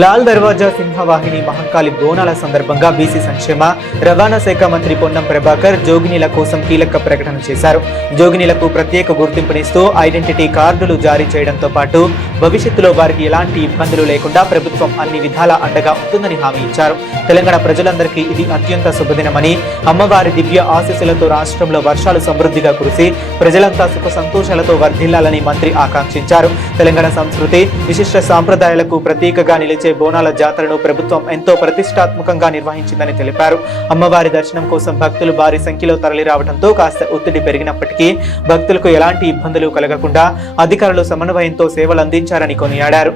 లాల్ దర్వాజా సింహవాహిని మహంకాళి బోనాల సందర్భంగా బీసీ సంక్షేమ రవాణా శాఖ మంత్రి పొన్నం ప్రభాకర్ జోగినీల కోసం కీలక ప్రకటన చేశారు. జోగినీలకు ప్రత్యేక గుర్తింపునిస్తూ ఐడెంటిటీ కార్డులు జారీ చేయడంతో పాటు భవిష్యత్తులో వారికి ఎలాంటి ఇబ్బందులు లేకుండా ప్రభుత్వం అన్ని విధాల అండగా ఉంటుందని హామీ ఇచ్చారు. తెలంగాణ ప్రజలందరికీ ఇది అత్యంత శుభదినమని, అమ్మవారి దివ్య ఆశీస్సులతో రాష్ట్రంలో వర్షాలు సమృద్ధిగా కురిసి ప్రజలంతా సుఖ సంతోషాలతో వర్ధిల్లాలని మంత్రి ఆకాంక్షించారు. తెలంగాణ సంస్కృతి విశిష్ట సాంప్రదాయాలకు ప్రతీకగా నిలిచే బోనాల జాతరను ప్రభుత్వం ఎంతో ప్రతిష్టాత్మకంగా నిర్వహించిందని తెలిపారు. అమ్మవారి దర్శనం కోసం భక్తులు భారీ సంఖ్యలో తరలి రావడంతో కాస్త ఒత్తిడి పెరిగినప్పటికీ భక్తులకు ఎలాంటి ఇబ్బందులు కలగకుండా అధికారులు సమన్వయంతో సేవలు అందించారని కొనియాడారు.